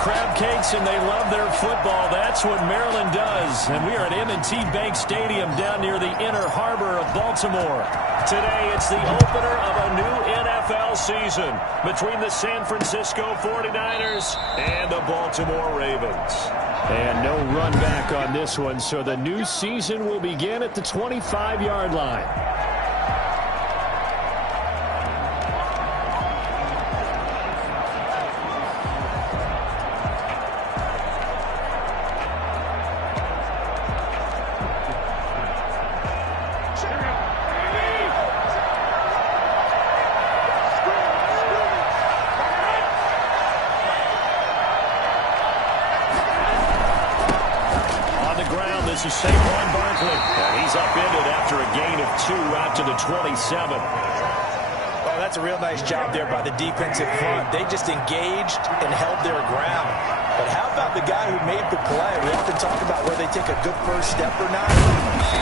crab cakes and they love their football. That's what Maryland does. And we are at M&T Bank Stadium down near the Inner Harbor of Baltimore. Today, it's the opener of a new NFL season between the San Francisco 49ers and the Baltimore Ravens. And no run back on this one, so the new season will begin at the 25-yard line. This is Saquon Barkley, and he's upended after a gain of 2 out to the 27. Oh, that's a real nice job there by the defensive front. They just engaged and held their ground. But how about the guy who made the play? We often talk about whether they take a good first step or not.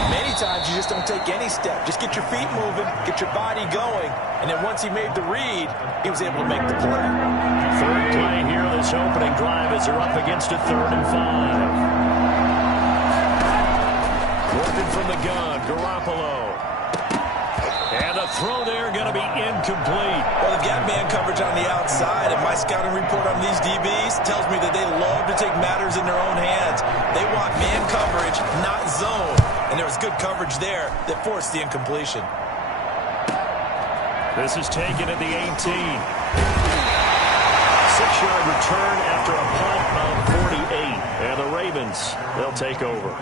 Many times you just don't take any step. Just get your feet moving, get your body going, and then once he made the read, he was able to make the play. Third play here this opening drive as they're up against a 3rd and 5. Working from the gun, Garoppolo. And the throw there going to be incomplete. Well, they've got man coverage on the outside, and my scouting report on these DBs tells me that they love to take matters in their own hands. They want man coverage, not zone. And there was good coverage there that forced the incompletion. This is taken at the 18. 6-yard return after a punt of 48. And the Ravens, they'll take over.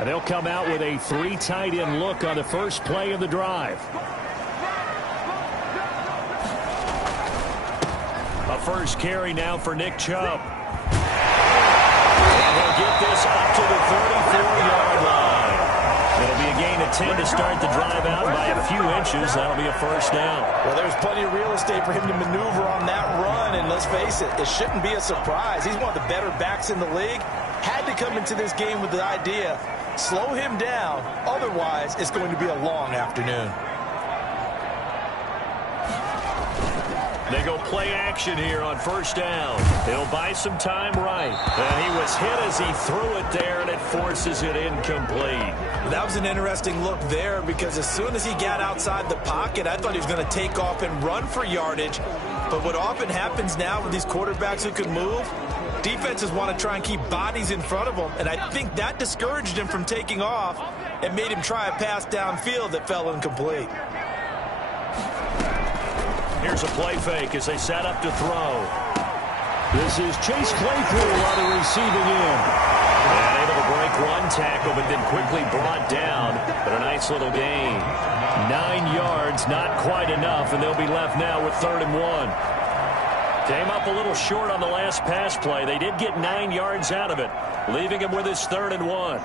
And they'll come out with a 3 tight end look on the first play of the drive. A first carry now for Nick Chubb. And he'll get this up to the 34-yard line. It'll be a gain of 10 to start the drive out by a few inches. That'll be a first down. Well, there's plenty of real estate for him to maneuver on that run. And let's face it, it shouldn't be a surprise. He's one of the better backs in the league. Had to come into this game with the idea, slow him down, otherwise it's going to be a long afternoon. They go play action here on first down. He'll buy some time right. And he was hit as he threw it there, and it forces it incomplete. That was an interesting look there because as soon as he got outside the pocket, I thought he was going to take off and run for yardage. But what often happens now with these quarterbacks who can move, defenses want to try and keep bodies in front of them, and I think that discouraged him from taking off and made him try a pass downfield that fell incomplete. Here's a play fake as they set up to throw. This is Chase Claypool on the receiving end. And able to break one tackle, but then quickly brought down. But a nice little gain. 9 yards, not quite enough, and they'll be left now with 3rd and 1. Came up a little short on the last pass play. They did get 9 yards out of it, leaving him with his 3rd and 1.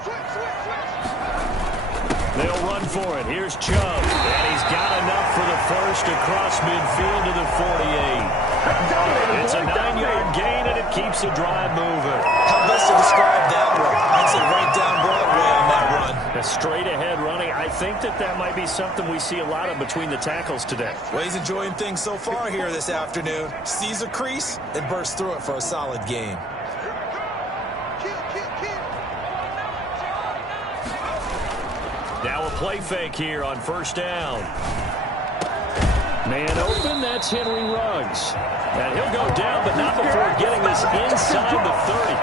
They'll run for it. Here's Chubb, and he's got enough for the first across midfield to the 48. It's a 9-yard gain, and it keeps the drive moving. How best to describe that one? I'd say right down Broadway on that run. A straight-ahead running. I think that might be something we see a lot of between the tackles today. Well, he's enjoying things so far here this afternoon. Sees a crease and bursts through it for a solid game. Now a play fake here on first down. Man open, that's Henry Ruggs. And he'll go down, but not before getting this inside the 30.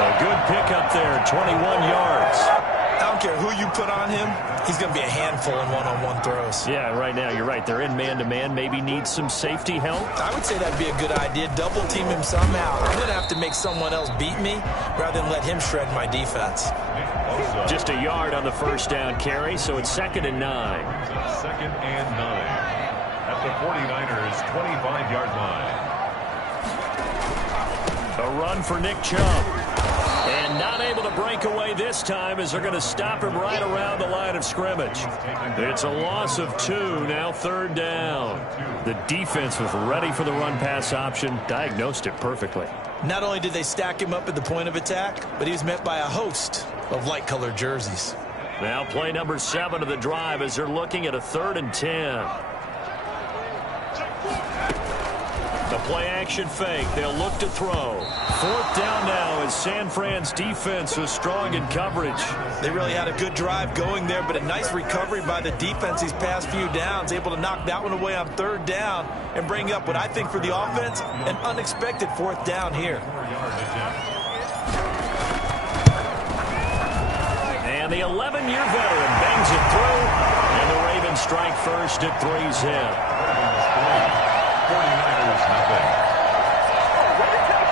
A good pickup there, 21 yards. I don't care who you put on him, he's going to be a handful in one-on-one throws. Yeah, right now, you're right. They're in man-to-man, maybe needs some safety help. I would say that'd be a good idea. Double team him somehow. I'm going to have to make someone else beat me rather than let him shred my defense. Just a yard on the first down carry, so it's 2nd and 9. 2nd and 9 at the 49ers' 25-yard line. A run for Nick Chubb. And not able to break away this time as they're going to stop him right around the line of scrimmage. It's a loss of 2, now 3rd down. The defense was ready for the run-pass option, diagnosed it perfectly. Not only did they stack him up at the point of attack, but he was met by a host of light-colored jerseys. Now play number 7 of the drive as they're looking at a 3rd and 10. The play action fake. They'll look to throw. 4th down now as San Fran's defense was strong in coverage. They really had a good drive going there, but a nice recovery by the defense these past few downs, able to knock that one away on 3rd down and bring up what I think for the offense, an unexpected 4th down here. And the 11-year veteran bangs it through, and the Ravens strike first at 3 zip. 49ers nothing.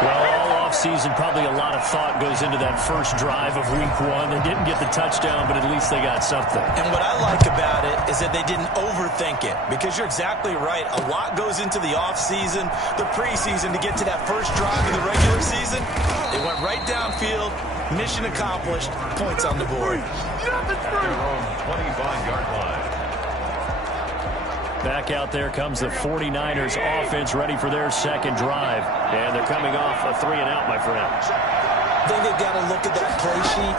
Well, all offseason, probably a lot of thought goes into that first drive of Week 1. They didn't get the touchdown, but at least they got something. And what I like about it is that they didn't overthink it, because you're exactly right. A lot goes into the offseason, the preseason, to get to that first drive of the regular season. They went right downfield, mission accomplished, points on the board. At their own 25-yard line. Back out there comes the 49ers offense, ready for their second drive. And they're coming off a 3-and-out, my friend. I think they've got to look at that play sheet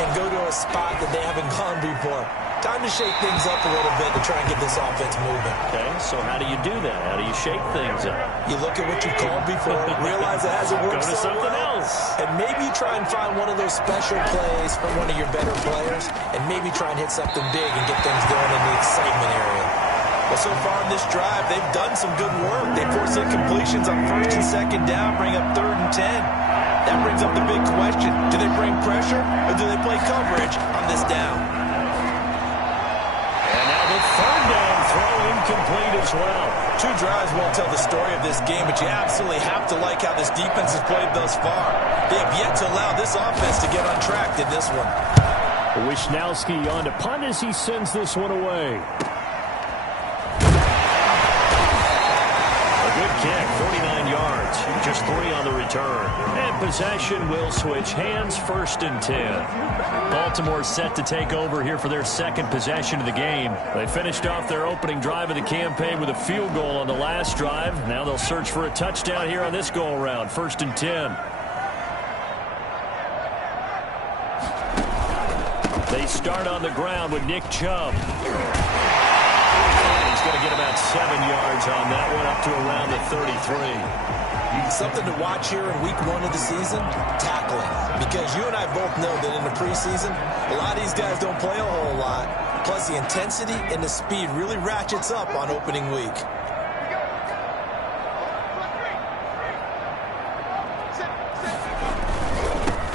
and go to a spot that they haven't gone before. Time to shake things up a little bit to try and get this offense moving. Okay, so how do you do that? How do you shake things up? You look at what you've called before, realize it hasn't worked Go to so something well, else. and maybe try and find one of those special plays from one of your better players, and maybe try and hit something big and get things going in the excitement area. Well, so far in this drive, they've done some good work. They force incompletions on 1st and 2nd down, bring up 3rd and 10. That brings up the big question. Do they bring pressure, or do they play coverage on this down? And now the 3rd down throw incomplete as well. 2 drives won't tell the story of this game, but you absolutely have to like how this defense has played thus far. They have yet to allow this offense to get on track in this one. Wisnowski on to punt as he sends this one away. Good kick, 49 yards, just 3 on the return. And possession will switch hands, 1st and 10. Baltimore set to take over here for their second possession of the game. They finished off their opening drive of the campaign with a field goal on the last drive. Now they'll search for a touchdown here on this go-around, 1st and 10. They start on the ground with Nick Chubb. He's going to get about 7 yards on that one, up to around the 33. Something to watch here in week 1 of the season, tackling. Because you and I both know that in the preseason, a lot of these guys don't play a whole lot. Plus, the intensity and the speed really ratchets up on opening week.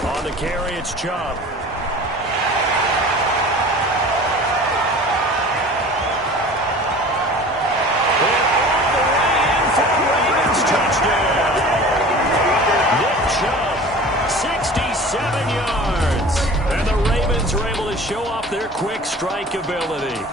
On the carry, it's Chubb. Chubb, 67 yards. And the Ravens are able to show off their quick strike ability.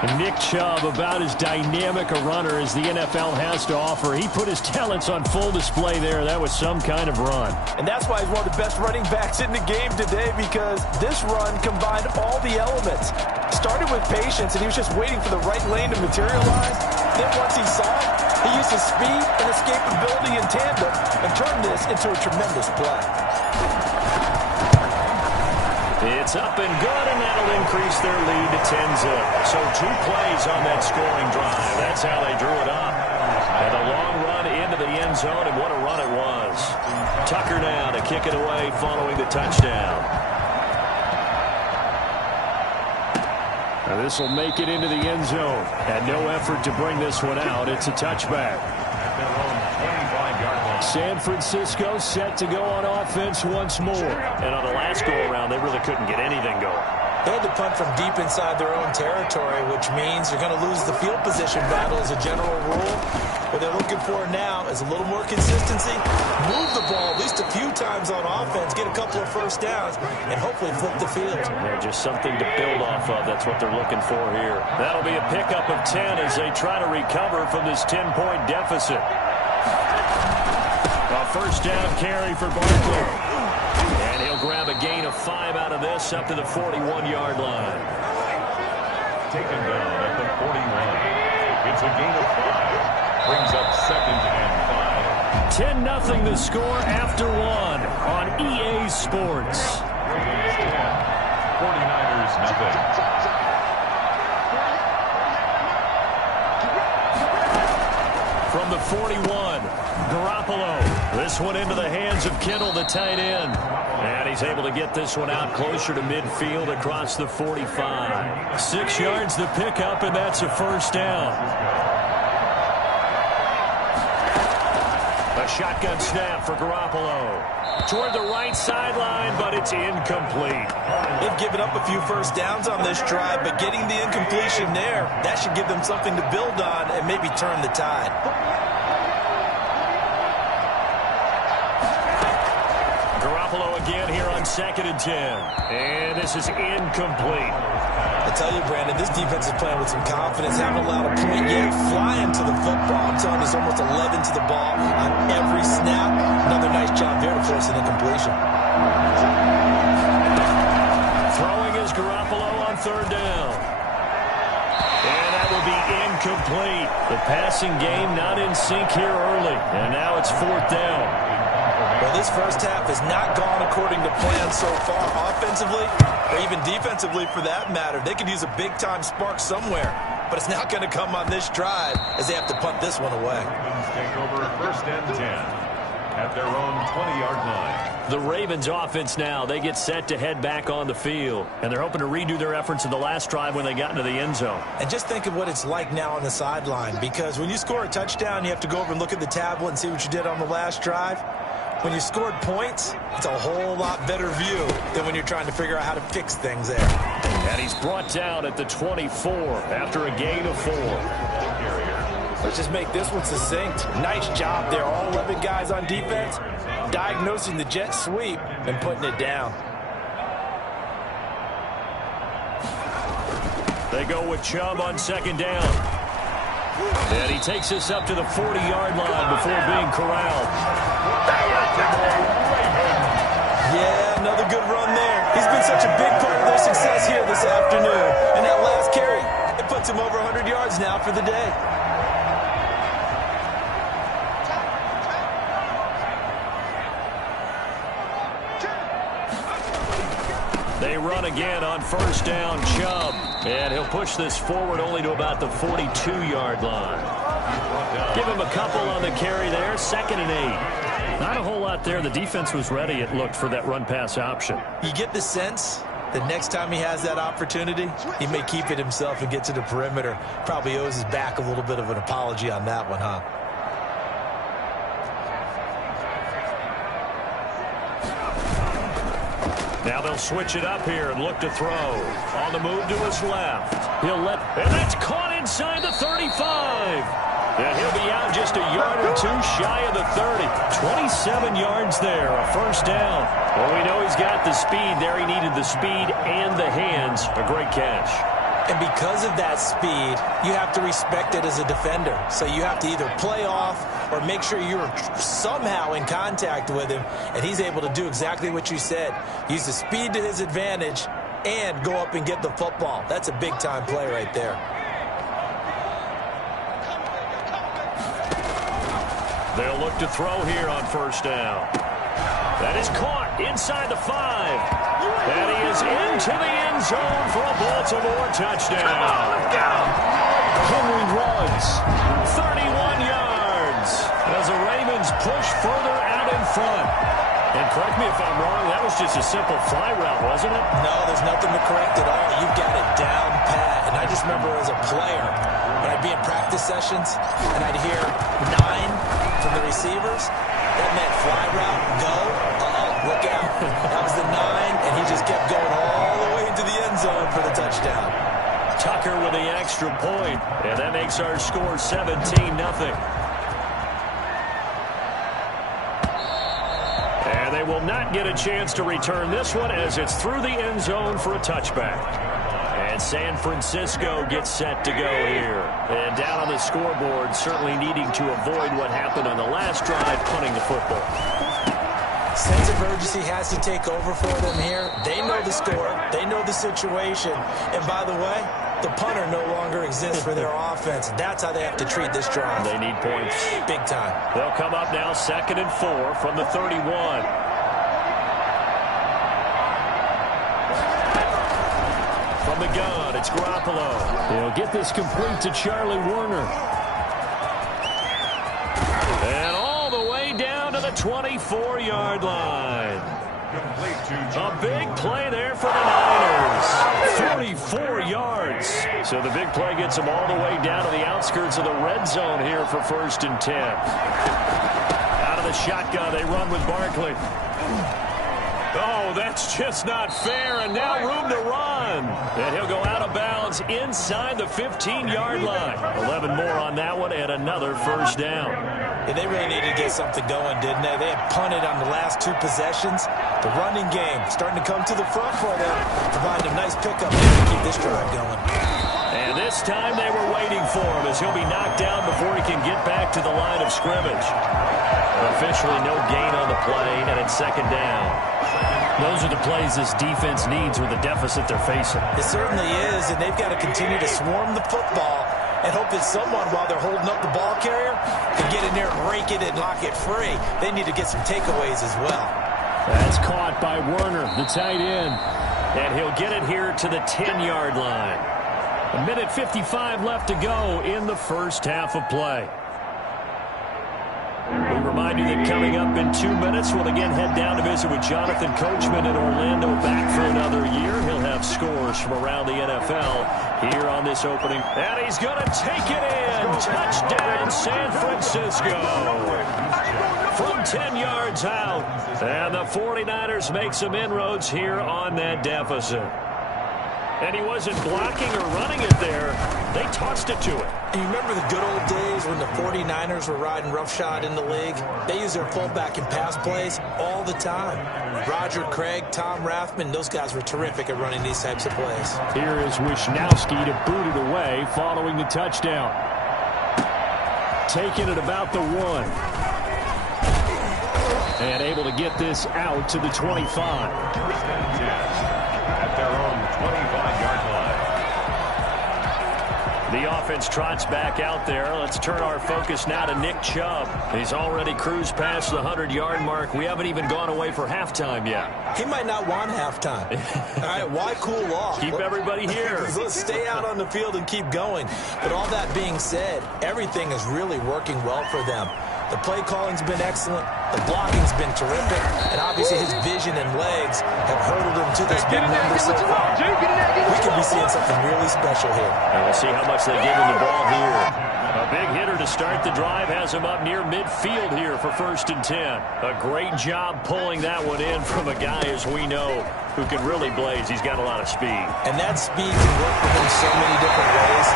And Nick Chubb, about as dynamic a runner as the NFL has to offer. He put his talents on full display there. That was some kind of run. And that's why he's one of the best running backs in the game today, because this run combined all the elements. Started with patience, and he was just waiting for the right lane to materialize. Then once he saw it, he used his speed and escapability in tandem and turned this into a tremendous play. It's up and good, and that'll increase their lead to 10 zip. So 2 plays on that scoring drive. That's how they drew it up. And a long run into the end zone, and what a run it was. Tucker now to kick it away following the touchdown. Now this will make it into the end zone. And no effort to bring this one out. It's a touchback. At their own 25-yard line. San Francisco set to go on offense once more. And on the last go-around, they really couldn't get anything going. They had to punt from deep inside their own territory, which means you're going to lose the field position battle as a general rule. What they're looking for now is a little more consistency, move the ball at least a few times on offense, get a couple of first downs, and hopefully flip the field. Yeah, just something to build off of. That's what they're looking for here. That'll be a pickup of 10 as they try to recover from this 10-point deficit. A first down carry for Barkley. And he'll grab a gain of 5 out of this up to the 41-yard line. Taken down at the 41. It's a gain of 5. Brings up 2nd and 5. 10-0 the score after 1 on EA Sports. Ravens 10, 49ers nothing. From the 41, Garoppolo. This one into the hands of Kittle, the tight end. And he's able to get this one out closer to midfield across the 45. 6 yards the pickup, and that's a first down. A shotgun snap for Garoppolo. Toward the right sideline, but it's incomplete. They've given up a few first downs on this drive, but getting the incompletion there, that should give them something to build on and maybe turn the tide. Garoppolo again here on 2nd and 10. And this is incomplete. I tell you, Brandon, this defense is playing with some confidence. Haven't allowed a point yet. Flying to the football. I'm telling you, it's almost 11 to the ball on every snap. Another nice job there to force an incompletion. Throwing is Garoppolo on 3rd down. And that will be incomplete. The passing game not in sync here early. And now it's 4th down. Well, this first half has not gone according to plan so far, offensively or even defensively for that matter. They could use a big-time spark somewhere, but it's not going to come on this drive as they have to punt this one away. Take over 1st and 10 at their own 20-yard line. The Ravens offense now, they get set to head back on the field, and they're hoping to redo their efforts in the last drive when they got into the end zone. And just think of what it's like now on the sideline, because when you score a touchdown, you have to go over and look at the tablet and see what you did on the last drive. When you scored points, it's a whole lot better view than when you're trying to figure out how to fix things there. And he's brought down at the 24 after a gain of 4. Let's just make this one succinct. Nice job there. All 11 guys on defense diagnosing the jet sweep and putting it down. They go with Chubb on 2nd down. And he takes us up to the 40-yard line before being corralled. Yeah, another good run there. He's been such a big part of their success here this afternoon. And that last carry, it puts him over 100 yards now for the day. They run again on 1st down, Chubb. And he'll push this forward only to about the 42-yard line. Give him a couple on the carry there, 2nd and 8. Not a whole lot there. The defense was ready, it looked, for that run-pass option. You get the sense that next time he has that opportunity, he may keep it himself and get to the perimeter. Probably owes his back a little bit of an apology on that one, huh? Now they'll switch it up here and look to throw. On the move to his left. And that's caught inside the 35. And he'll be out just a yard or two shy of the 30. 27 yards there, a first down. Well, we know he's got the speed there. He needed the speed and the hands. A great catch. And because of that speed, you have to respect it as a defender. So you have to either play off or make sure you're somehow in contact with him. And he's able to do exactly what you said. Use the speed to his advantage and go up and get the football. That's a big-time play right there. They'll look to throw here on 1st down. That is caught inside the 5. And he is into the end zone for a Baltimore touchdown. Henry runs 31 yards as the Ravens push further out in front. And correct me if I'm wrong, that was just a simple fly route, wasn't it? No, there's nothing to correct at all. You've got it down pat. And I just remember as a player, when I'd be in practice sessions and I'd hear 9 from the receivers, that meant fly route, go, look out. That was the 9, and he just kept going all the way into the end zone for the touchdown. Tucker with the extra point, and that makes our score 17-0. And they will not get a chance to return this one as it's through the end zone for a touchback. And San Francisco gets set to go here. And down on the scoreboard, certainly needing to avoid what happened on the last drive, punting the football. Sense of urgency has to take over for them here. They know the score. They know the situation. And by the way, the punter no longer exists for their offense. That's how they have to treat this drive. They need points. Big time. They'll come up now 2nd and 4 from the 31. the gun. It's Garoppolo. He'll get this complete to Charlie Warner. And all the way down to the 24-yard line. A big play there for the Niners. 44 yards. So the big play gets them all the way down to the outskirts of the red zone here for 1st and 10. Out of the shotgun, they run with Barkley. Oh, that's just not fair, and now room to run. And he'll go out of bounds inside the 15-yard line. 11 more on that one, and another 1st down. Yeah, they really needed to get something going, didn't they? They had punted on the last 2 possessions. The running game starting to come to the front for them, providing a nice pickup to keep this drive going. And this time they were waiting for him as he'll be knocked down before he can get back to the line of scrimmage. Officially no gain on the play, and it's 2nd down. Those are the plays this defense needs with the deficit they're facing. It certainly is, and they've got to continue to swarm the football and hope that someone, while they're holding up the ball carrier, can get in there and rake it and lock it free. They need to get some takeaways as well. That's caught by Werner, the tight end. And he'll get it here to the 10-yard line. 1:55 left to go in the first half of play. We remind you that coming up in 2 minutes, we'll again head down to visit with Jonathan Coachman in Orlando, back for another year. He'll have scores from around the NFL here on this opening. And he's going to take it in. Touchdown, San Francisco. From 10 yards out. And the 49ers make some inroads here on that deficit. And he wasn't blocking or running it there. They tossed it to him. And you remember the good old days when the 49ers were riding roughshod in the league? They used their fullback in pass plays all the time. Roger Craig, Tom Rathman, those guys were terrific at running these types of plays. Here is Wisnowski to boot it away following the touchdown. Taking it about the 1. And able to get this out to the 25. At their own 25-yard line. The offense trots back out there. Let's turn our focus now to Nick Chubb. He's already cruised past the 100-yard mark. We haven't even gone away for halftime yet. He might not want halftime. All right, why cool off? Keep everybody here. Let's stay out on the field and keep going. But all that being said, everything is really working well for them. The play calling's been excellent. The blocking's been terrific. And obviously his vision and legs have hurdled him to this big number so far. We could be seeing something really special here. And we'll see how much they give him the ball here. A big hitter to start the drive has him up near midfield here for 1st and 10. A great job pulling that one in from a guy, as we know, who can really blaze. He's got a lot of speed. And that speed can work for him so many different ways.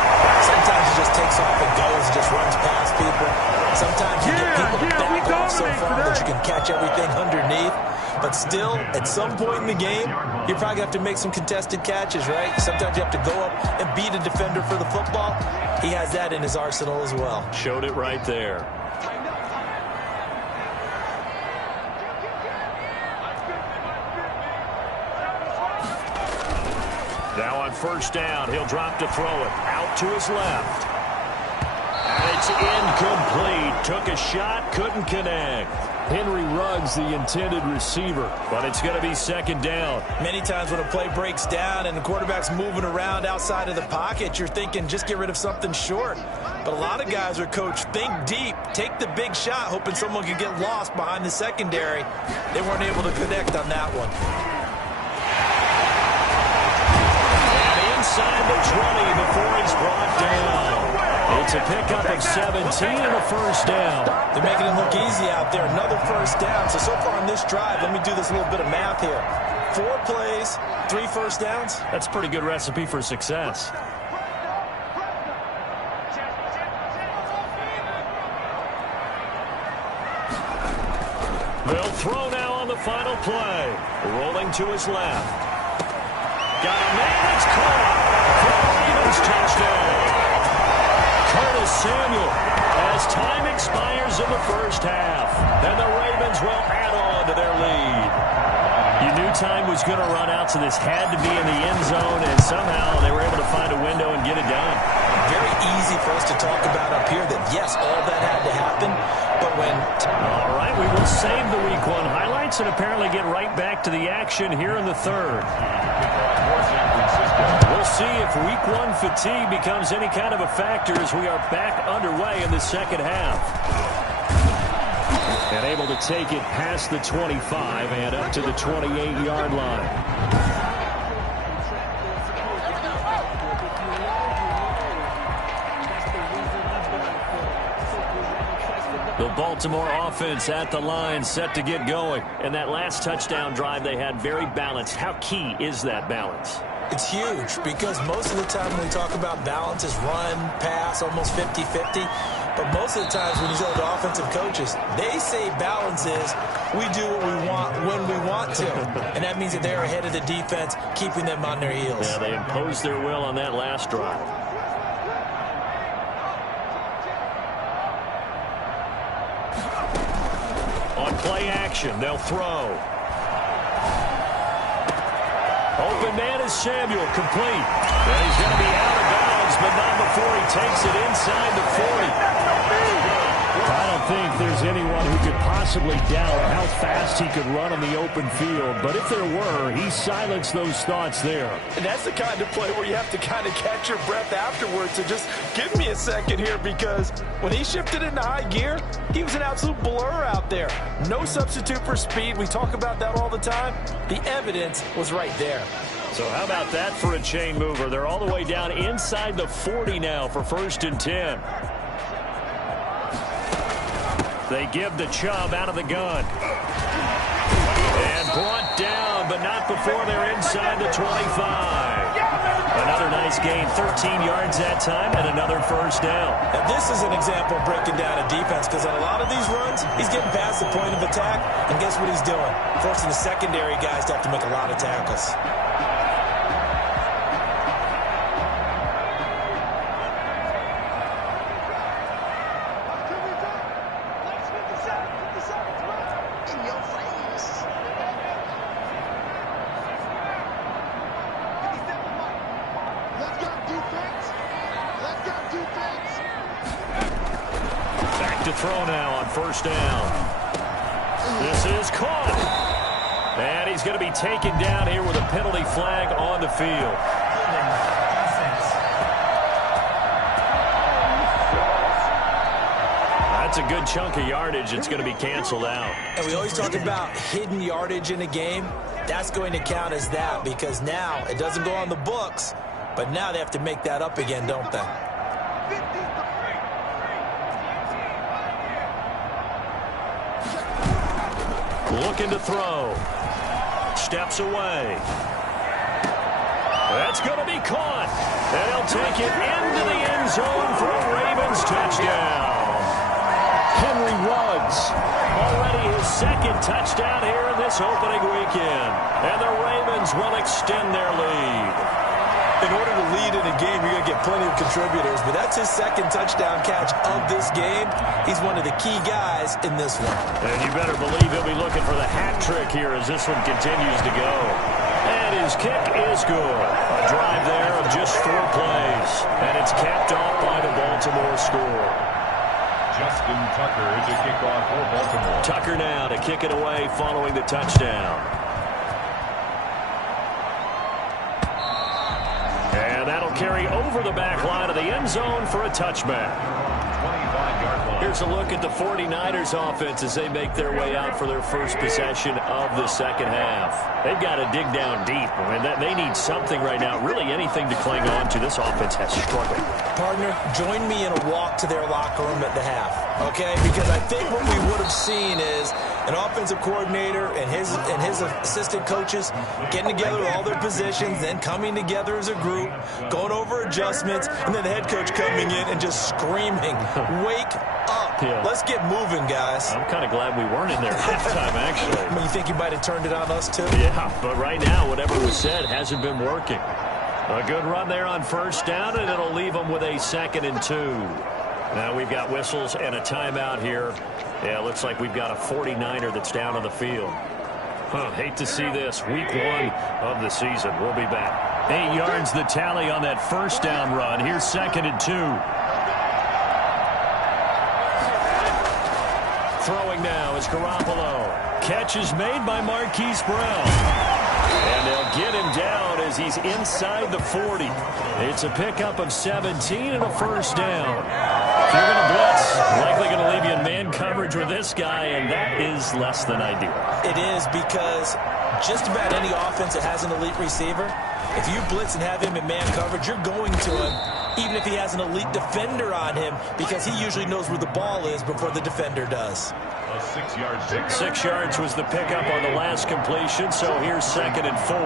Sometimes he just takes off and goes and just runs past people. Sometimes you get people to back off so far that you can catch everything underneath. But still, at some point in the game, you probably have to make some contested catches, right? Sometimes you have to go up and beat a defender for the football. He has that in his arsenal as well. Showed it right there. Now on 1st down, he'll drop to throw it. Out to his left. And it's incomplete. Took a shot, couldn't connect. Henry Ruggs, the intended receiver, but it's going to be 2nd down. Many times when a play breaks down and the quarterback's moving around outside of the pocket, you're thinking just get rid of something short. But a lot of guys are coached, think deep, take the big shot, hoping someone could get lost behind the secondary. They weren't able to connect on that one. And inside the 20 before he's brought down. It's a pickup of 17 and a 1st down. They're making it look easy out there. Another 1st down. So far on this drive, let me do this little bit of math here. 4 plays, 3 1st downs. That's a pretty good recipe for success. They'll throw now on the final play. Rolling to his left. Got a man, it's caught. For the Ravens touchdown. Curtis Samuel, as time expires in the first half, and the Ravens will add on to their lead. You knew time was going to run out, so this had to be in the end zone, and somehow they were able to find a window and get it done. Very easy for us to talk about up here that, yes, all that had to happen, but when... All right, we will save the Week 1 highlights and apparently get right back to the action here in the 3rd. More San Francisco We'll see if week one fatigue becomes any kind of a factor as we are back underway in the second half. And able to take it past the 25 and up to the 28-yard line. The Baltimore offense at the line, set to get going. And that last touchdown drive they had very balanced. How key is that balance? It's huge because most of the time when we talk about balance is run, pass, almost 50-50. But most of the times when you tell the offensive coaches, they say balance is we do what we want when we want to. And that means that they're ahead of the defense, keeping them on their heels. Yeah, they imposed their will on that last drive. On play action, they'll throw. Open man is Samuel, complete. And he's going to be out of bounds, but not before he takes it inside the 40. I don't think there's anyone who could possibly doubt how fast he could run on the open field. But if there were, he silenced those thoughts there. And that's the kind of play where you have to kind of catch your breath afterwards and just give me a second here, because when he shifted into high gear, he was an absolute blur out there. No substitute for speed. We talk about that all the time. The evidence was right there. So how about that for a chain mover? They're all the way down inside the 40 now for 1st and 10. They give the Chubb out of the gun. And brought down, but not before they're inside the 25. Another nice gain, 13 yards that time, and another first down. And this is an example of breaking down a defense, because on a lot of these runs, he's getting past the point of attack, and guess what he's doing? Forcing the secondary guys to have to make a lot of tackles. Throw now on 1st down. This is caught. And he's going to be taken down here with a penalty flag on the field. That's a good chunk of yardage. It's going to be canceled out. And we always talk about hidden yardage in a game. That's going to count as that, because now it doesn't go on the books, but now they have to make that up again, don't they? Looking to throw. Steps away. That's going to be caught. And he'll take it into the end zone for a Ravens touchdown. Henry Ruggs, already his 2nd touchdown here in this opening weekend. And the Ravens will extend their lead. In order to lead in a game, you're going to get plenty of contributors, but that's his 2nd touchdown catch of this game. He's one of the key guys in this one. And you better believe he'll be looking for the hat trick here as this one continues to go. And his kick is good. A drive there of just 4 plays. And it's capped off by the Baltimore score. Justin Tucker to kick off for Baltimore. Tucker now to kick it away following the touchdown. And that'll carry over the back line of the end zone for a touchback. 25-yard line. Here's a look at the 49ers offense as they make their way out for their first possession of the second half. They've got to dig down deep. I mean, they need something right now, really anything to cling on to. This offense has struggled. Partner, join me in a walk to their locker room at the half, okay? Because I think what we would have seen is an offensive coordinator and his assistant coaches getting together all their positions, then coming together as a group, going over adjustments, and then the head coach coming in and just screaming, wake up. Yeah. Let's get moving, guys. I'm kind of glad we weren't in there at halftime, actually. I mean, you think you might have turned it on us, too? Yeah, but right now, whatever was said hasn't been working. A good run there on 1st down, and it'll leave them with a 2nd and 2. Now we've got whistles and a timeout here. Yeah, it looks like we've got a 49er that's down on the field. Hate to see this. Week 1 of the season. We'll be back. 8 yards the tally on that 1st down run. Here's 2nd and 2. Throwing now is Garoppolo. Catch is made by Marquise Brown. And they'll get him down as he's inside the 40. It's a pickup of 17 and a first down. If you're going to blitz, likely going to leave you in man coverage with this guy, and that is less than ideal. It is, because just about any offense that has an elite receiver, if you blitz and have him in man coverage, you're going to him, even if he has an elite defender on him, because he usually knows where the ball is before the defender does. A 6-yard pickup. 6 yards was the pickup on the last completion, so here's 2nd and 4.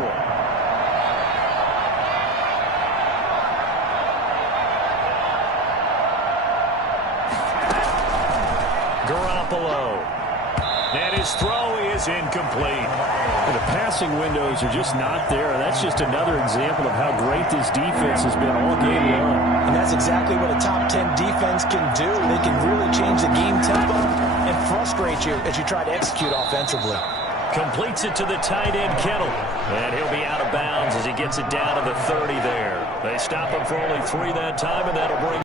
Garoppolo. And his throw is incomplete. The passing windows are just not there. That's just another example of how great this defense has been all game long. And that's exactly what a top 10 defense can do. They can really change the game tempo and frustrate you as you try to execute offensively. Completes it to the tight end, Kittle. And he'll be out of bounds as he gets it down to the 30 there. They stop him for only 3 that time, and that'll bring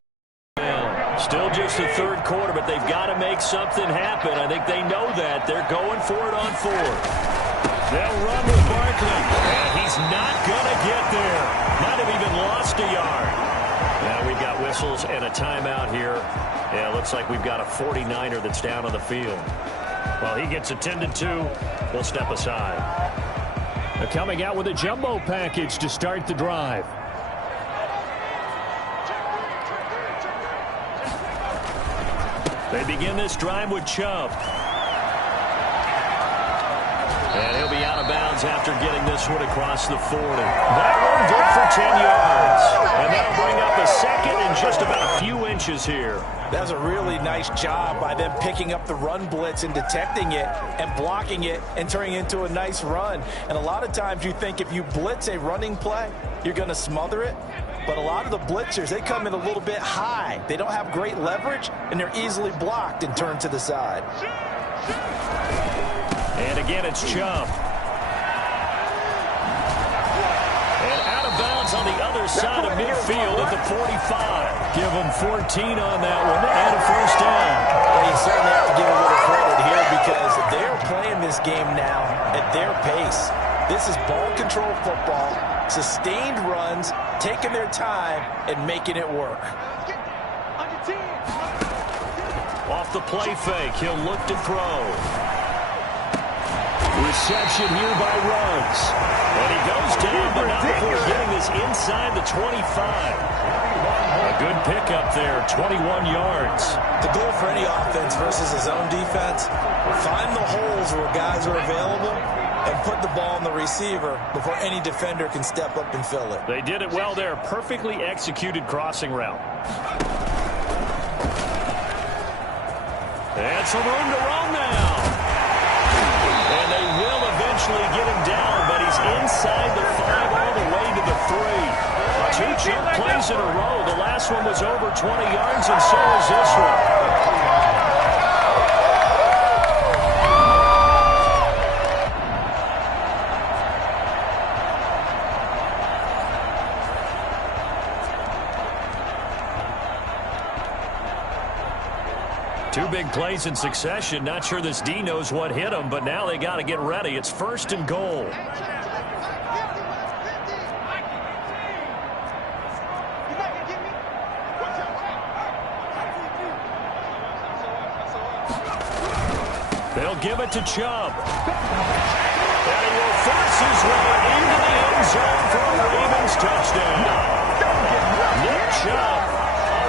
down. Still just the 3rd quarter, but they've got to make something happen. I think they know that. They're going for it on 4th. They'll run with Barkley. And he's not going to get there. Might have even lost a yard. Now we've got whistles and a timeout here. Yeah, it looks like we've got a 49er that's down on the field. Well, he gets attended to. We'll step aside. They're coming out with a jumbo package to start the drive. They begin this drive with Chubb. And he'll be out of bounds after getting this one across the 40. That one good for 10 yards. And that'll bring up a 2nd and just about a few inches here. That was a really nice job by them picking up the run blitz and detecting it and blocking it and turning it into a nice run. And a lot of times you think if you blitz a running play, you're going to smother it. But a lot of the blitzers, they come in a little bit high. They don't have great leverage, and they're easily blocked and turned to the side. And again, it's Chubb. And out of bounds on the other side of midfield at the 45. Give them 14 on that one and a first down. Well, you certainly have to give a little credit here because they're playing this game now at their pace. This is ball control football, sustained runs, taking their time and making it work. Off the play fake, he'll look to throw. Reception here by Ruggs. And he goes down, but not before getting this inside the 25. A good pickup there, 21 yards. The goal for any offense versus his own defense, find the holes where guys are available and put the ball on the receiver before any defender can step up and fill it. They did it well there. Perfectly executed crossing route. And some room to roam now. And they will eventually get him down, but he's inside the 5 all the way to the 3. 2 chunk plays in a row. The last one was over 20 yards, and so is this one. Two big plays in succession. Not sure this D knows what hit him, but now they got to get ready. It's 1st and goal. They'll give it to Chubb. And he will force his way into the end zone for a Ravens touchdown. Nick Chubb,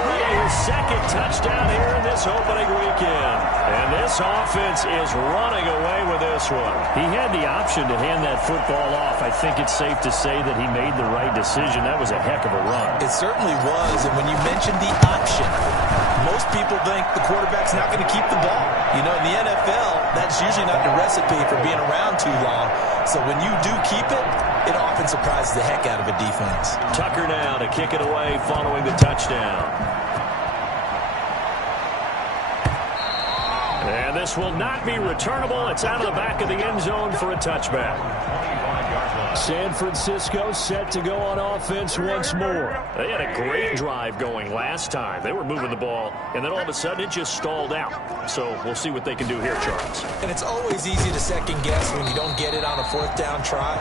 already his 2nd touchdown here in this opening weekend. And this offense is running away with this one. He had the option to hand that football off. I think it's safe to say that he made the right decision. That was a heck of a run. It certainly was, and when you mentioned the option, most people think the quarterback's not going to keep the ball. You know, in the NFL, that's usually not the recipe for being around too long. So when you do keep it, it often surprises the heck out of a defense. Tucker now to kick it away following the touchdown. And this will not be returnable. It's out of the back of the end zone for a touchback. San Francisco set to go on offense once more. They had a great drive going last time. They were moving the ball, and then all of a sudden it just stalled out. So we'll see what they can do here, Charles. And it's always easy to second guess when you don't get it on a 4th down try.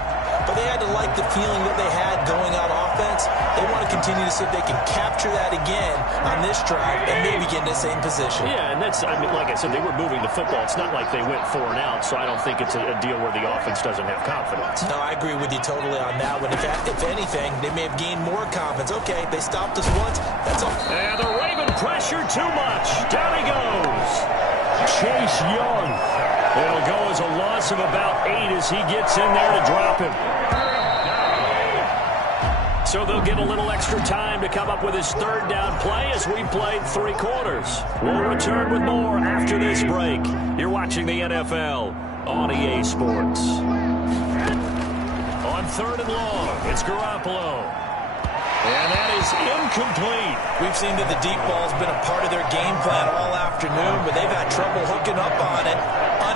but they had to like the feeling that they had going on offense. They want to continue to see if they can capture that again on this drive and maybe get in the same position. Yeah, and that's, I mean, like I said, they were moving the football. It's not like they went 4 and out, so I don't think it's a deal where the offense doesn't have confidence. No, I agree with you totally on that one. If anything, they may have gained more confidence. Okay, they stopped us once. That's all. And the Raven pressure too much. Down he goes. Chase Young. It'll go as a loss of about 8 as he gets in there to drop him. So they'll get a little extra time to come up with his third down play as we played 3 quarters. We'll return with more after this break. You're watching the NFL on EA Sports. On 3rd and long, it's Garoppolo. And that is incomplete. We've seen that the deep ball's been a part of their game plan all afternoon, but they've had trouble hooking up on it,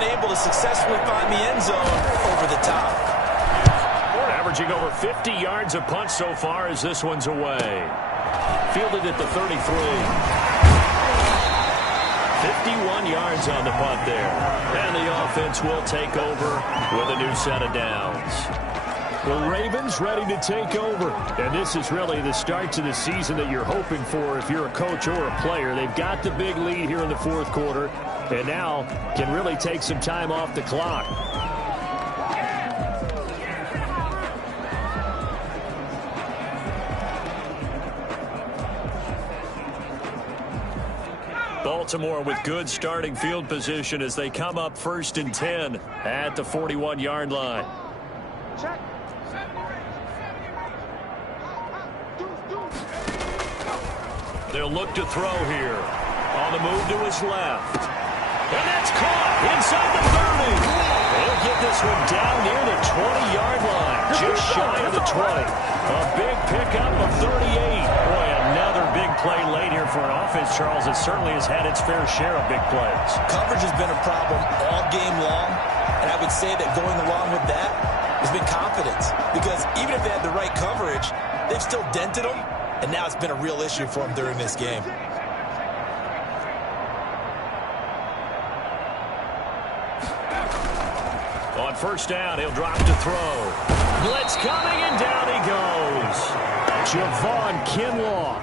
unable to successfully find the end zone over the top. Averaging over 50 yards a punt so far as this one's away. Fielded at the 33. 51 yards on the punt there. And the offense will take over with a new set of downs. The Ravens ready to take over. And this is really the start to the season that you're hoping for if you're a coach or a player. They've got the big lead here in the 4th quarter and now can really take some time off the clock. Baltimore with good starting field position as they come up 1st and 10 at the 41-yard line. They'll look to throw here. On the move to his left. And that's caught inside the 30. They'll get this one down near the 20-yard line. Just shy of the 20. A big pickup of 38. Boy, another big play late here for an offense, Charles, that certainly has had its fair share of big plays. Coverage has been a problem all game long, and I would say that going along with that has been confidence. Because even if they had the right coverage, they've still dented them, and now it's been a real issue for them during this game. On 1st down, he'll drop to throw. Blitz coming, and down he goes. Javon Kinlaw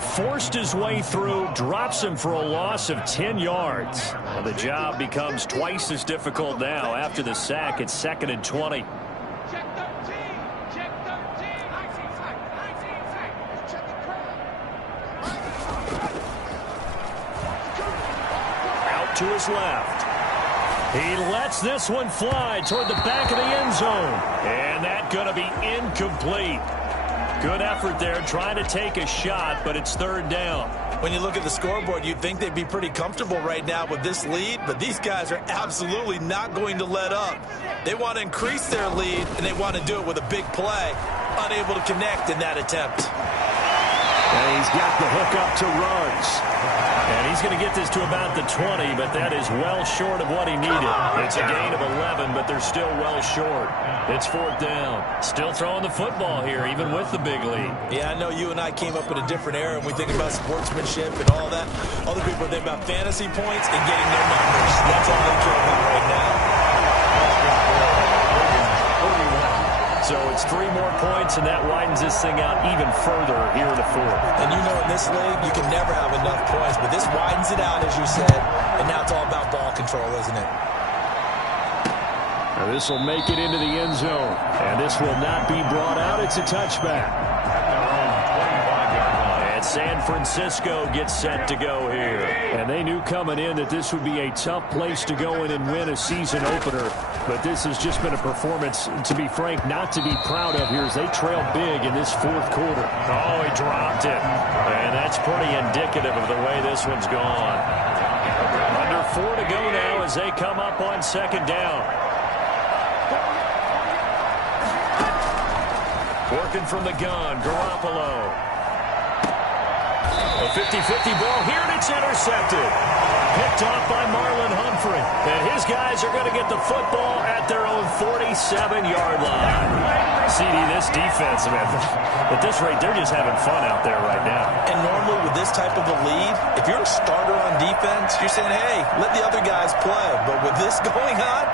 forced his way through, drops him for a loss of 10 yards. Well, the job becomes twice as difficult now after the sack. It's 2nd and 20. Out to his left. He lets this one fly toward the back of the end zone. And that's going to be incomplete. Good effort there trying to take a shot, but it's 3rd down. When you look at the scoreboard, you'd think they'd be pretty comfortable right now with this lead, but these guys are absolutely not going to let up. They want to increase their lead, and they want to do it with a big play. Unable to connect in that attempt. And he's got the hook up to Ruggs. And he's going to get this to about the 20, but that is well short of what he needed. It's a gain of 11, but they're still well short. It's 4th down. Still throwing the football here, even with the big lead. Yeah, I know you and I came up in a different era, and we think about sportsmanship and all that. Other people think about fantasy points and getting their numbers. That's all they care about right now. So it's 3 more points, and that widens this thing out even further here in the 4th. And you know in this league, you can never have enough points, but this widens it out, as you said, and now it's all about ball control, isn't it? Now this will make it into the end zone, and this will not be brought out. It's a touchback. And San Francisco gets set to go here. And they knew coming in that this would be a tough place to go in and win a season opener. But this has just been a performance, to be frank, not to be proud of here as they trail big in this 4th quarter. Oh, he dropped it. And that's pretty indicative of the way this one's gone. Under 4 to go now as they come up on 2nd down. Working from the gun, Garoppolo. A 50-50 ball here, and it's intercepted. Picked off by Marlon Humphrey. And his guys are going to get the football at their own 47-yard line. CD, this defense, man, at this rate, they're just having fun out there right now. And normally with this type of a lead, if you're a starter on defense, you're saying, hey, let the other guys play. But with this going on,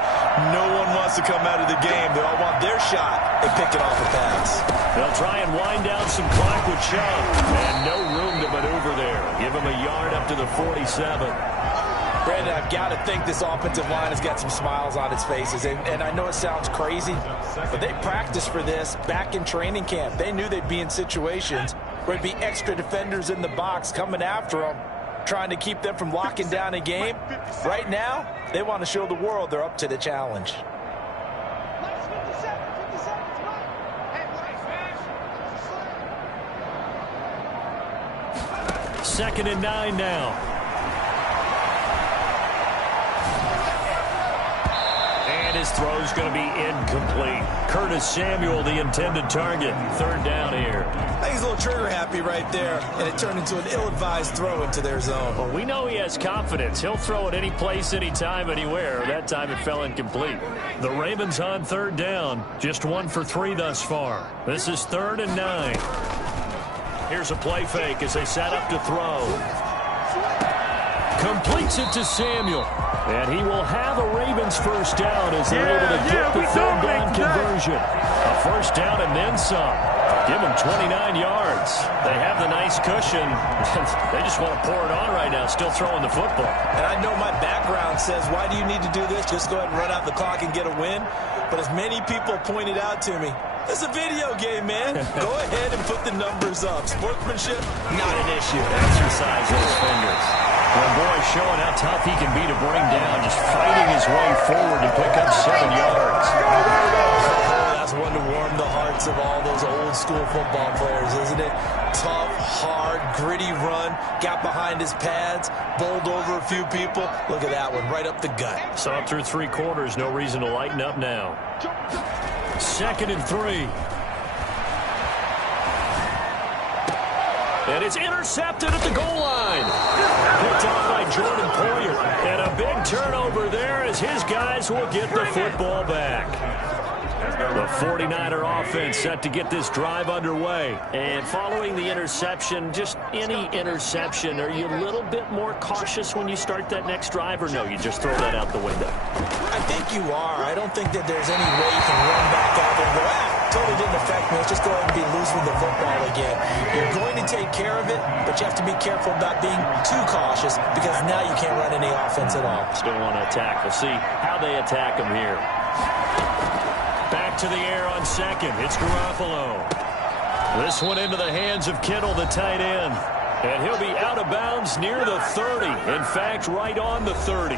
no one wants to come out of the game. They all want their shot and picking off a pass. They'll try and wind down some clock with Chubb. And no room to maneuver there. Give him a yard up to the 47. Brandon, I've got to think this offensive line has got some smiles on its faces. And I know it sounds crazy, but they practiced for this back in training camp. They knew they'd be in situations where there'd be extra defenders in the box coming after them, trying to keep them from locking down a game. Right now, they want to show the world they're up to the challenge. Second and 9 now. And his throw's going to be incomplete. Curtis Samuel, the intended target. Third down here. I think he's a little trigger happy right there, and it turned into an ill-advised throw into their zone. Well, we know he has confidence. He'll throw it any place, anytime, anywhere. That time it fell incomplete. The Ravens on third down. Just 1 for 3 thus far. This is 3rd and 9. Here's a play fake as they set up to throw. Completes it to Samuel. And he will have a Ravens first down as they're able to get the third down conversion. A first down and then some. Give them 29 yards. They have the nice cushion. They just want to pour it on right now, still throwing the football. And I know my background says, why do you need to do this? Just go ahead and run out the clock and get a win. But as many people pointed out to me, it's a video game, man. Go ahead and put the numbers up. Sportsmanship, not an issue. Exercise those fingers. Well, boy, showing how tough he can be to bring down, just fighting his way forward to pick up 7 yards. That's one to warm the hearts of all those old school football players, isn't it? Tough, hard, gritty run. Got behind his pads, bowled over a few people. Look at that one, right up the gut. So up through 3 quarters, no reason to lighten up now. 2nd and 3. And it's intercepted at the goal line. Picked off by Jordan Poyer. And a big turnover there as his guys will get the football back. The 49er offense set to get this drive underway. And following the interception, just any interception, are you a little bit more cautious when you start that next drive, or no, you just throw that out the window? I think you are. I don't think that there's any way you can run back out there and go, totally didn't affect me. Let's just go ahead and be losing the football again. You're going to take care of it, but you have to be careful about being too cautious because now you can't run any offense at all. Still want to attack. We'll see how they attack him here. Back to the air on second. It's Garoppolo. This one into the hands of Kittle, the tight end. And he'll be out of bounds near the 30. In fact, right on the 30.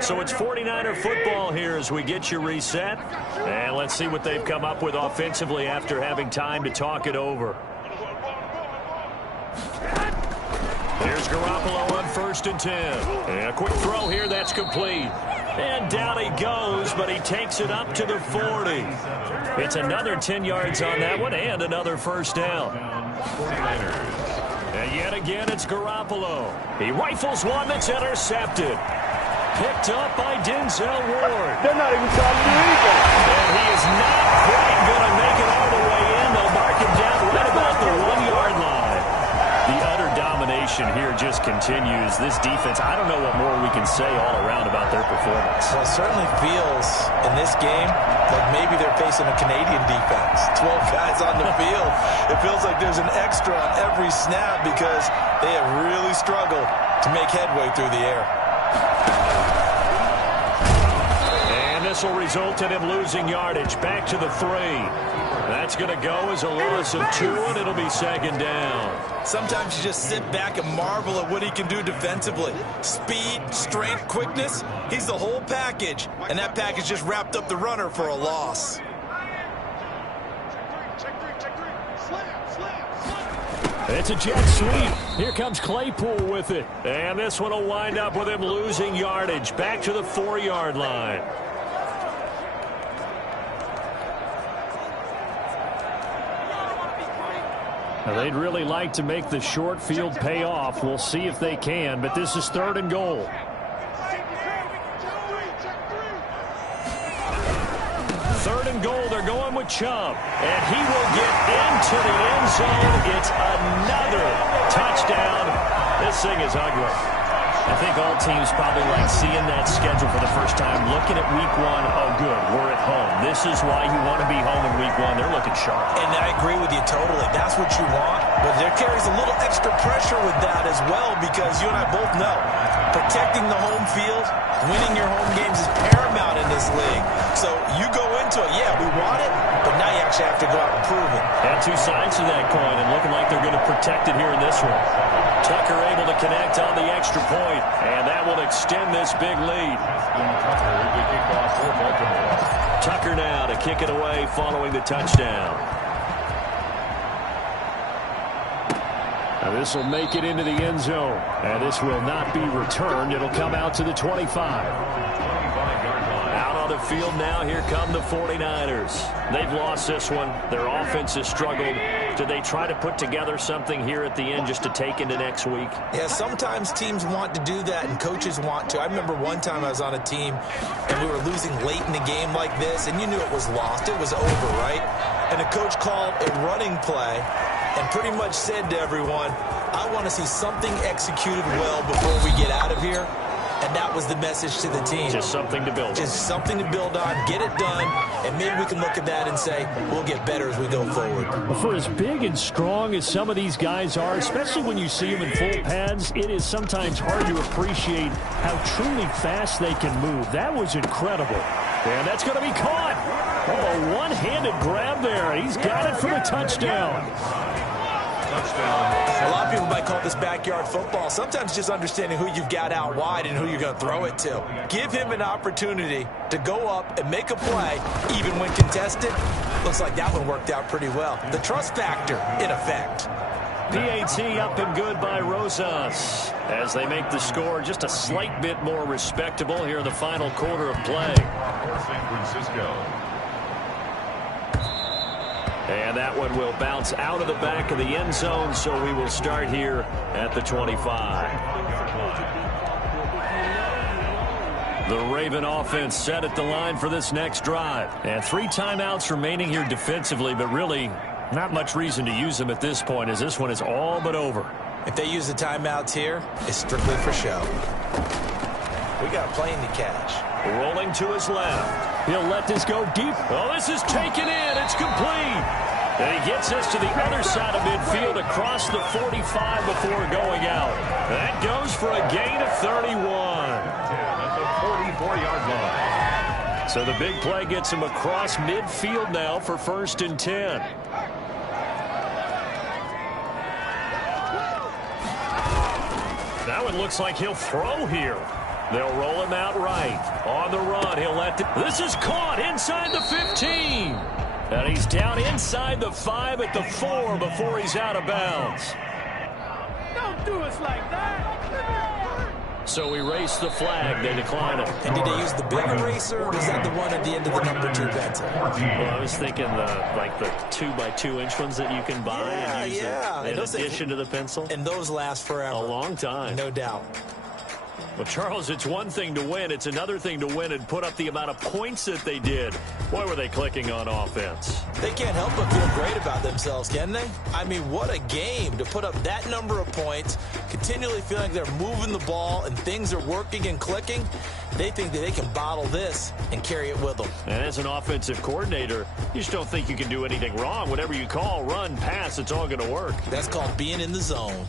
So it's 49er football here as we get you reset. And let's see what they've come up with offensively after having time to talk it over. Here's Garoppolo on 1st and 10. And a quick throw here, that's complete. And down he goes, but he takes it up to the 40. It's another 10 yards on that one and another first down. 49ers. And yet again, it's Garoppolo. He rifles one that's intercepted. Picked up by Denzel Ward. They're not even trying to do anything. And he is not quite going to make it all the way in. They'll mark him down right about the 1-yard line. The utter domination here just continues. This defense, I don't know what more we can say all around about their performance. Well, it certainly feels in this game like maybe they're facing a Canadian defense. 12 guys on the field. It feels like there's an extra on every snap because they have really struggled to make headway through the air. And this will result in him losing yardage. Back to the 3. That's going to go as a loss of 2, and it'll be 2nd down. Sometimes you just sit back and marvel at what he can do defensively. Speed, strength, quickness, he's the whole package. And that package just wrapped up the runner for a loss. It's a jet sweep. Here comes Claypool with it. And this one will wind up with him losing yardage. Back to the 4-yard line. Now, they'd really like to make the short field pay off. We'll see if they can, but this is 3rd and goal. 3rd and goal, they're going with Chubb. And he will get into the end zone. It's another touchdown. This thing is ugly. I think all teams probably like seeing that schedule for the first time, looking at week one. Oh, good, we're at home. This is why you want to be home in week one. They're looking sharp. And I agree with you totally. That's what you want. But there carries a little extra pressure with that as well, because you and I both know protecting the home field, winning your home games is paramount in this league. So you go into it, yeah, we want it, but now you actually have to go out and prove it. And two sides to that coin, and looking like they're going to protect it here in this one. Tucker able to connect on the extra point, and that will extend this big lead. Tucker now to kick it away following the touchdown. Now this will make it into the end zone, and this will not be returned. It'll come out to the 25. Out on the field now, here come the 49ers. They've lost this one. Their offense has struggled. Do they try to put together something here at the end just to take into next week? Yeah, sometimes teams want to do that and coaches want to. I remember one time I was on a team and we were losing late in the game like this, and you knew it was lost. It was over, right? And the coach called a running play and pretty much said to everyone, I want to see something executed well before we get out of here. And that was the message to the team. Just something to build on. Just something to build on, get it done, and maybe we can look at that and say, we'll get better as we go forward. For as big and strong as some of these guys are, especially when you see them in full pads, it is sometimes hard to appreciate how truly fast they can move. That was incredible. And that's going to be caught. Oh, a one-handed grab there. He's got it for the touchdown. A lot of people might call this backyard football. Sometimes just understanding who you've got out wide and who you're going to throw it to. Give him an opportunity to go up and make a play, even when contested. Looks like that one worked out pretty well. The trust factor, in effect. PAT up and good by Rosas as they make the score just a slight bit more respectable here in the final quarter of play. San Francisco. And that one will bounce out of the back of the end zone, so we will start here at the 25. The Raven offense set at the line for this next drive. And 3 timeouts remaining here defensively, but really not much reason to use them at this point, as this one is all but over. If they use the timeouts here, it's strictly for show. We got a plane to catch. Rolling to his left. He'll let this go deep. Oh, this is taken in. It's complete. And he gets us to the other side of midfield across the 45 before going out. That goes for a gain of 31. At the 44-yard line. So the big play gets him across midfield now for 1st and 10. That one looks like he'll throw here. They'll roll him out right. On the run, he'll let this is caught inside the 15. And he's down inside the 5 at the 4 before he's out of bounds. Don't do us like that. So we race the flag. They decline it. And did they use the big eraser, or was that the one at the end of the number 2 pencil? Well, I was thinking the 2x2-inch ones that you can buy and use in addition to the pencil. And those last forever. A long time. No doubt. Well, Charles, it's one thing to win. It's another thing to win and put up the amount of points that they did. Boy, were they clicking on offense. They can't help but feel great about themselves, can they? I mean, what a game to put up that number of points, continually feeling like they're moving the ball and things are working and clicking. They think that they can bottle this and carry it with them. And as an offensive coordinator, you just don't think you can do anything wrong. Whatever you call, run, pass, it's all going to work. That's called being in the zone.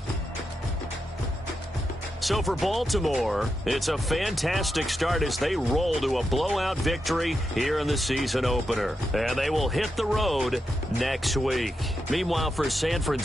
So for Baltimore, it's a fantastic start as they roll to a blowout victory here in the season opener. And they will hit the road next week. Meanwhile, for San Francisco,